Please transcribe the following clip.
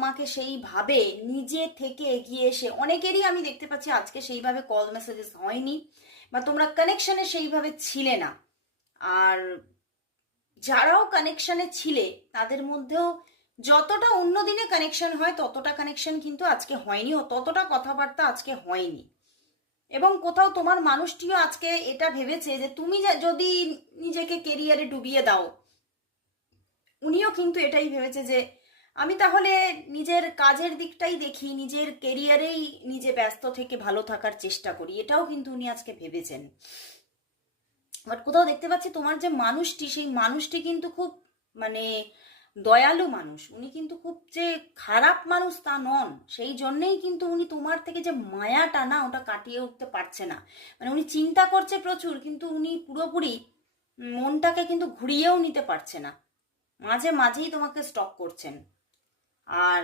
তোমাকে সেইভাবে নিজে থেকে এগিয়ে এসে, অনেকেরই আমি দেখতে পাচ্ছি আজকে সেইভাবে কল মেসেজেস হয়নি বা তোমরা কানেকশনে সেইভাবে ছিলে না। আর যারাও কানেকশনে ছিলে তাদের মধ্যেও যতটা অন্য দিনে কানেকশন হয় ততটা কানেকশন কিন্তু আজকে হয়নি, ও ততটা কথাবার্তা আজকে হয়নি। এবং কোথাও তোমার মানুষটিও আজকে এটা ভেবেছে যে তুমি যদি নিজেকে কেরিয়ারে ডুবিয়ে দাও, উনিও কিন্তু এটাই ভেবেছে যে আমি তাহলে নিজের কাজের দিকটাই দেখি, নিজের কেরিয়ারেই নিজে ব্যস্ত থেকে ভালো থাকার চেষ্টা করি, এটাও কিন্তু উনি আজকে ভেবেছেন। বাট কোথাও দেখতে পাচ্ছি তোমার যে মানুষটি, সেই মানুষটি কিন্তু খুব মানে দয়ালু মানুষ। উনি কিন্তু খুব যে খারাপ মানুষ তা নন, সেই জন্যেই কিন্তু উনি তোমার থেকে যে মায়াটা না ওটা কাটিয়ে উঠতে পারছে না। মানে উনি চিন্তা করছে প্রচুর, কিন্তু উনি পুরোপুরি মনটাকে কিন্তু ঘুরিয়েও নিতে পারছে না, মাঝে মাঝেই তোমাকে স্টক করছেন। আর